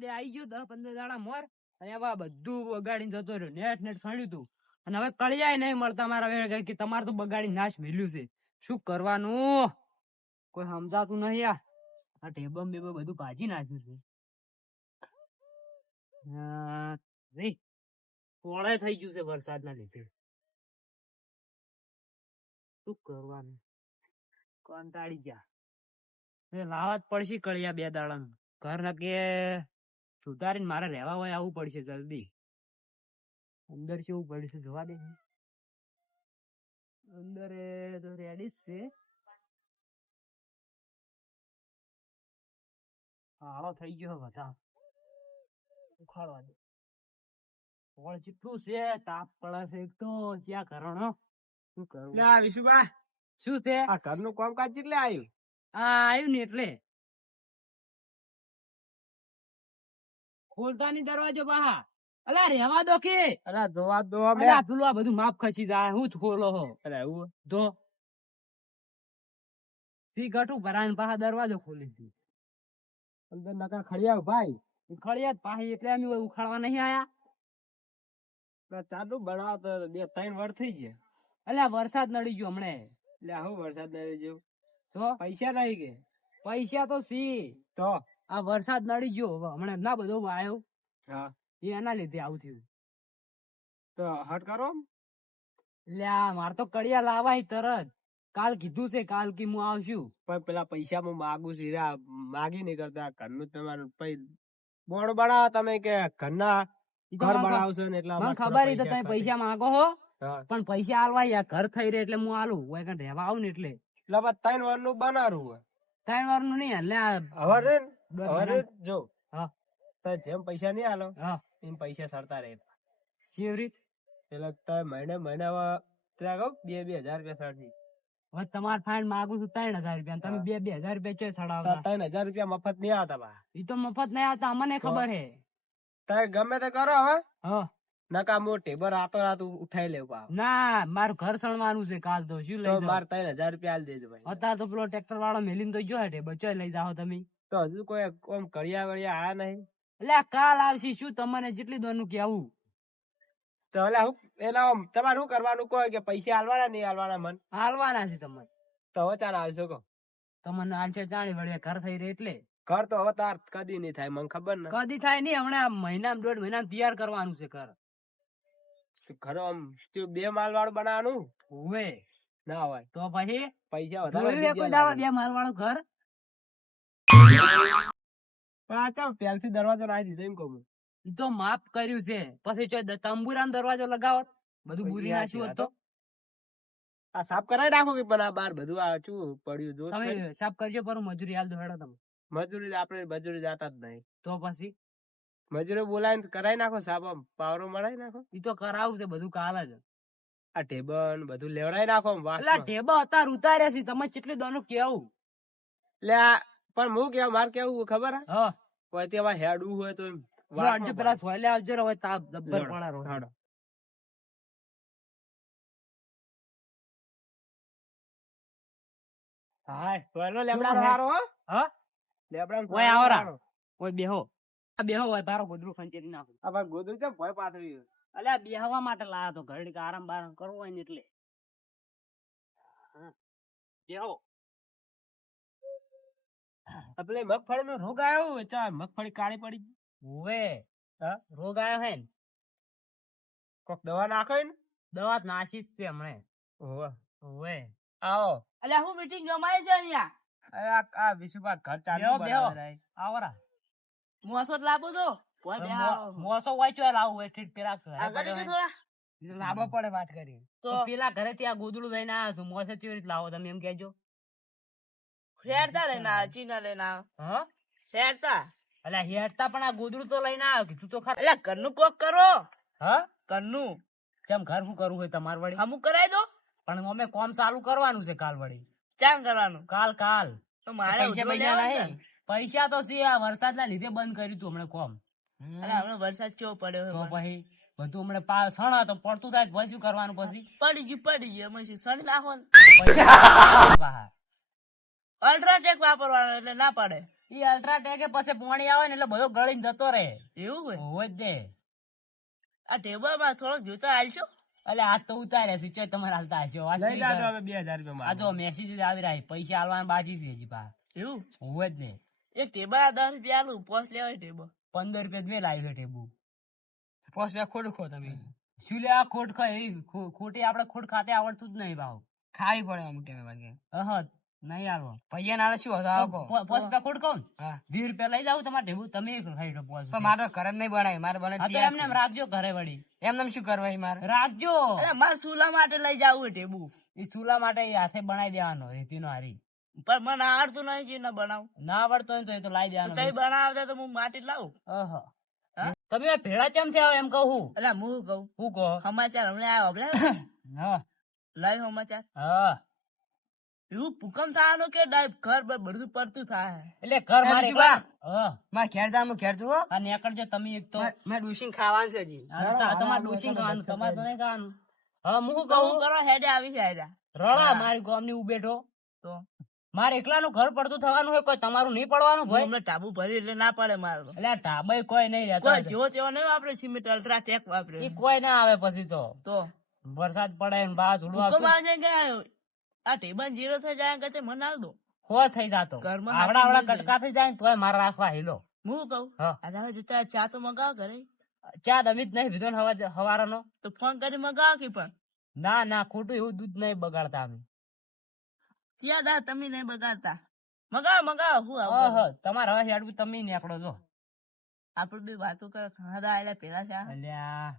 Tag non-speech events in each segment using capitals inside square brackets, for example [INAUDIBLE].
વરસાદે આવી ગયો દસ પંદર દાડા મોર. અને હવે બધું બગાડીને જતો રહ્યો. નેટ નેટ સડ્યું તું? અને હવે કળિયાય નહીં મળતા મારા કે તમારે તો બગાડી નાશ મેલ્યું છે. શું કરવાનું? કોઈ સમજાતું નહીં આ. આ ટેબમ બેબમ બધું ભાજી નાખ્યું છે. રે થઈ ગયું છે વરસાદના લીધે. શું કરવાનું? કંટાળી ગયા. જ પડશે કળિયા બે દાડા ઘર નકે સુધારીને મારે રહેવા હોય આવવું પડશે જલ્દી. અંદર કેવું પડશે જોવા દે અંદર તો રેડી જ છે. હાળો થઈ ગયો બધા ઉખાડવા દે. વળ જેટલું છે તાપ પડે છે એક તો. ક્યાં કરણો શું કરવું લે આ વિશુભા શું છે? આ ઘરનું કામકાજ કેટલે આવ્યું આ આવ્યું ને એટલે. ખોલતા ની દરવાજો બહાર અલા રેવા દો કે. અલા ધોવા દો અમે. અલા પેલું આ બધું માપ ખસી જાય. હું જ ખોલો હો. અરે એવું? ધો સી ગઠું ભરાઈને પાહા દરવાજો ખોલી દી. અંદર નકર ખડિયા ભાઈ. ખડિયા પાહી એટલે અમે ઉખાડવા નહીં આયા. ચાલુ બનાવતો તો બે ત્રણ વર થઈ ગયા. અલ્યા વરસાદ નડી ગયો હમણે. એટલે હું વરસાદ નડી ગયો? પૈસા નહીં કે પૈસા તો સી તો. આ વરસાદ નડી ગયો હવે હમણાં ના બધો આવ્યો હા. એ એના લીધે આવું થયું. તો હટ કરો લ્યા માર તો કડિયા લાવાય તરત. કાલ કીધું છે કાલ કી હું આવશું. પણ પેલા પૈસા હું માગું છું માગી નહીં કરતા. ઘરનું તમારું પૈ બોર્ડ બનાવો તમે કે ઘરના ઘર બનાવશો ને એટલા મને ખબર હતી તો તમે પૈસા માગો હો. પણ પૈસા આલવા યાર ઘર થઈ રહે એટલે હું આલું. હોય કે રહેવા આવું ને એટલે. એટલે ત્રણ વારનું બનારું હોય. ત્રણ વારનું નહીં એટલે હવે હવે જો હા. તો જેમ પૈસા નહીં આલો હા. એમ પૈસા સરતા રહે. શેવ રીત? એટલે તમે મહિને મહિને હવે ત્યાં કહું બે બે હજાર રૂપિયા સડી હવે તમારે ફાઇન માગું છું ત્રણ હજાર રૂપિયા. તમે બે બે હજાર રૂપિયા કે સડાવતા ત્રણ હજાર રૂપિયા મફત નહીં આવતા બા. ઈ તો મફત નહીં આવતા અમને ખબર હે. તારે ગમે તે કરો હવે. હા. નકા મો ટેબર રાતો રાત ઉઠાઈ લેવું પા ના મારું ઘર સણવાનું છે કાલ તો. શું લઈ જાવ મારે ત્રણ હજાર રૂપિયા આલ દેજો ભાઈ. અત્યારે તો પેલો ટ્રેક્ટર વાળો મેલીને તો જો હટે બચો લઈ જાઓ તમે. તો હજુ કોઈ કોમ કર્યા વળિયા આયા નહીં? એટલે કાલ આવશે શું તમને જેટલી દોનું કેવું તો એટલે હું એના આમ તમારે શું કરવાનું કહો કે પૈસા હાલવાના નહીં હાલવાના મન? હાલવાના છે તમને. તો હવે ચાલ હાલશો કહો. તમને આંચે જાણી વળ્યા ઘર થઈ રહે એટલે. ઘર તો હવે તાર કદી નહીં થાય મને ખબર ને. કદી થાય નહીં હમણાં મહિના દોઢ મહિના તૈયાર કરવાનું છે ઘર. ઘર આમ બે માલ વાળું બનાવવાનું? હોય ના હોય. તો પછી? પૈસા વધારે. બે માલ વાળું ઘર? આ દરવાજો નાખી દીધો એમ કહું ઈ તો માફ કર્યું છે. પછી જો તંબુરાનો દરવાજો લગાવત. બધું બુરી નાખ્યું હોત તો. આ સાફ કરાવી નાખો કે પણ આ બાર બધું આ શું પડ્યું જો તમે સાફ કરજો પર મજૂરી હાલ દોડો તમે મજૂરી આપણે મજૂરી જાતા જ નહીં. તો પછી? મજૂરી બોલાવીને કરાવી નાખો સાફ આમ. પાવરો મરાવી નાખો. ઈ તો કરાવું છે બધું કાલ જ. આ ટેબલ બધું લેવડાવી નાખો એટલે આ અત્યારે ઉતાર્યા છે. તમે કેટલી દોનું કેવું? એટલે આ પણ હું કેવા માર કેવું ખબર હે? હા. હોય તેમાં હેડવું હોય તો પેલા સોયલે આવજો હવે તાપ દબ્બર હાડો. હાય? હારો હા. ઓય આવરા. ઓય બેહો. આ બેહો હોય બારો ગોદરું ખંચેરી નાખો. આ ભાઈ ભય પાથરી અલ્યા બેહવા માટે લાયા તો ઘરડી આરામ બારામ કરવો હોય ને એટલે. બેહો. આ પેલી મગફળી નો રોગ આવ્યો ચા મગફળી કાળી પડી. હોવે રોગ આવ્યો હે ને. કોક દવા નાખો ને? દવા નાસી જ છે હમણે. હોવે. હોવે આવો. અલે હું મીટિંગ જમાય છે અહીંયા? અરે આ વિશુભા ઘર ચાલુ. બનાવે. આવરા મોસો લાવો તો મોસો ચો લાવું હોય ઠીક પેલા લાંબો પડે વાત કરી. તો? પેલા ઘરે ત્યાં ગોદડું લઈને આવ્યો છું મોસે કેવી રીતે લાવો તમે એમ કેજો ફેરતા લેના ચીના લેના હા? હેરતા. અલ્યા હેરતા પણ આ ગોદડું તો લઈને આવ્યો કીધું તો ખરા. એટલે ઘરનું કોક કરો. હા? ઘરનું. ચમ ઘર શું કરવું હોય તમાર વળી? અમુક કરાવી દો પણ અમે કોમ ચાલુ કરવાનું છે કાલ વળી. ચાલ કરવાનું. કાલ કાલ. તો મારે પૈસા પૈસા નહીં? પૈસા તો છે આ વરસાદના લીધે બંધ કર્યું તું હમણાં કોમ. અરે હમણાં વરસાદ કેવો પડ્યો તો પછી બધું હમણાં પા સણા તો પડતું થાય પછી કરવાનું પછી? પડી ગયું પડી ગયું. એમાં સણી નાખો ને. પછી [LAUGHS] બહાર. અલ્ટ્રાટેક વાપરવાનો એટલે ના પડે. ઈ અલ્ટ્રાટેક પછી પાણી આવે ને એટલે બધો ગળીને જતો રહે. એવું હોય? હોય જ દે આ ટેબલમાં થોડોક જોતા આલશો એટલે આ તો ઉતારે છે ચોય તમારે હાલતા હશો. લઈ જાજો હવે બે હજાર રૂપિયા આ તો મેસેજ આવી રહ્યા પૈસા આલવાના બાજી છે હજી પા એવું? હોય જ ને. એક ટેબલ આ દસ રૂપિયા આલું પોસ લેવાય ટેબલ પંદર રૂપિયા જ મેં લાવ્યું છે ટેબુ પોસ્ટ બે ખોટ ખો તમે. શું લે આ ખોટ ખો? એવી ખોટી આપડે ખોટ ખાતે આવડતું જ નહીં ભાવ ખાવી પડે અમુક ટાઈમે વાગે અહ નહીં આલવો પૈયા ના શું હતો આવો પોસ રૂપિયા કહું હા. વીસ રૂપિયા લઈ જાવ તમારે ઢેબુ. તમે ખાઈ લો પોસ પણ મારે ઘરે નહીં બનાય મારે હા એમને એમ રાખજો ઘરે વળી. એમને શું કરવા મારે? રાખજો. અરે મારે સુલા માટે લઈ જવું ઢેબુ. એ સુલા માટે હાથે બનાવી દેવાનો રેતીનો હારી. પણ મને આવડતું નહીં છે ના બનાવ. ના આવડતો હોય તો એ તો લાવી દેવાનો તઈ બનાવતા તો હું માટી લાવું. ઓહો. તમે ભેળા ચમ થયા એમ કહું એટલે હું કહું? હું કહો? સમાચાર હમણાં આવ્યો આપણે [COUGHS] હા. લાઈવ સમાચાર? હા. એવું ભૂકંપ થવાનો કે ઘર બધું પડતું થાય. એટલે ઘર મારી મારે. હા ઘેર જા હું ઘેર જુઓ. આ નેકળજો તમે એક તો. મેં ડુશિંગ ખાવાનું છે જી તમારે ડુશિંગ ખાવાનું તમારે તો નહીં ખાવાનું. હા હું શું કહું? કરો હેડે આવી જાય રળા મારી ગામની ઉ બેઠો. તો? મારે એકલાનું ઘર પડતું થવાનું હોય કોઈ તમારું નહીં પડવાનું ભાઈ અમને ટાબુ ભરી એટલે ના પડે મારું એટલે આ ઢાબાઈ કોઈ નહીં રહેતો. કોઈ જેવો તેવો નહીં વાપરે સિમેન્ટ અલ્ટ્રા ટેક વાપરે. ઈ કોઈ ના આવે પછી તો. તો? વરસાદ પડે ને બહાર ઉડવા આ ટેબલ જીરો થઈ જાય કે મને આલ દો ખોર થઈ જાતો. આવડા આવડા કટકા થઈ જાય તોય મારે રાખવા હેલો. હું કહું? આ આજે જતા ચા તો મગાવો કરે ચા દમી જ નહીં પીધો ને હવા હવારનો. તો ફોન કરી મગાવો કે પણ? ના ના ખોટું એવું દૂધ નહીં બગાડતા અમે. ચિયા દા તમે નહીં બગાડતા? મગાવો મગાવ હું આવું તમારે હવે હેડવું તમે નીકળો જો. આપણે બે વાતો કરે ખાધા દા પેલા છે અલ્યા.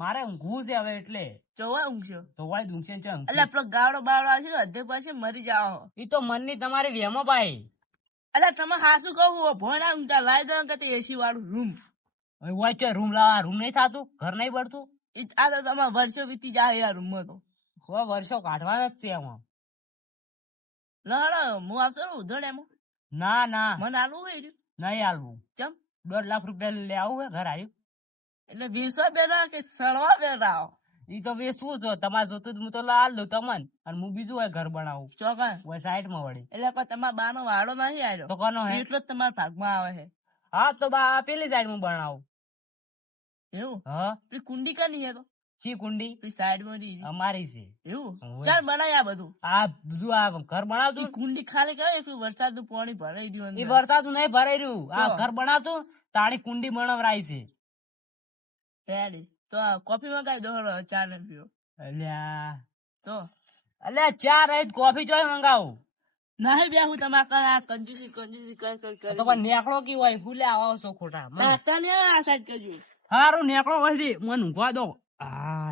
મારે ઊંઘવું છે હવે એટલે. જોવા ઊંઘશો? તો જ ઊંઘશે ને ચા એટલે પેલો ગાવડો બાવડો આવશે અધે પાસે મરી જાઓ. એ તો મનની તમારી વેમો ભાઈ. એટલે તમે હાસુ કહું ના ઊંઘતા. લાવી દો કે એસી વાળું રૂમ હવે વાય રૂમ લાવા રૂમ નહીં થતું? ઘર નહીં પડતું? આ તો તમારે વર્ષો વીતી જાય યાર રૂમમાં તો. હો વર્ષો કાઢવાના જ છે એમાં. ના હું આવતો ઉધડ એમાં? ના ના. મને આલું હોય નહીં હાલવું. ચમ. દોઢ લાખ રૂપિયા લે આવું ઘર આવ્યું એટલે વીસો બેઠા કે સળવા બેઠા ઈ તો વેચવું છો. તમારે જોતું હું તો લાલ દઉં તમને. અને હું બીજું હોય ઘર બનાવું. ચોકન ઓય સાઈડમાં વળી. એટલે પણ તમારા બાનો વાળો નહીં તો કોનો હે? એટલો જ તમારા ભાગમાં આવે છે. હા તો બા પેલી સાઈડમાં બનાવું. એવું? હા? પેલી કુંડી કની હે તો? ચી કુંડી? પેલી સાઈડમાં અમારી છે. એવું? ચાલ બનાય આ બધું. આ બધું આ ઘર બનાવતું? કુંડી ખાલી કરે એટલું વરસાદનું પાણી ભરાઈ રહ્યું એ. વરસાદ નહીં ભરાઈ રહ્યું. આ ઘર બનાવતું તાણી કુંડી બનાવરાય છે. રેડી. તો કોફી મંગાવી દો હળો, ચા ને પીઓ અલ્યા. તો? અલ્યા ચા રહી કોફી ચોય મંગાવું. નહીં બે હું તમારા કર કંજૂસી કંજૂસી કર કર કર તો પણ નેકળો કી હોય? ફૂલે આવો છો ખોટા મને- કાકા ને આ સાઈડ કરજો. હારું નેકળો હોય મને ઊંઘવા દો. આ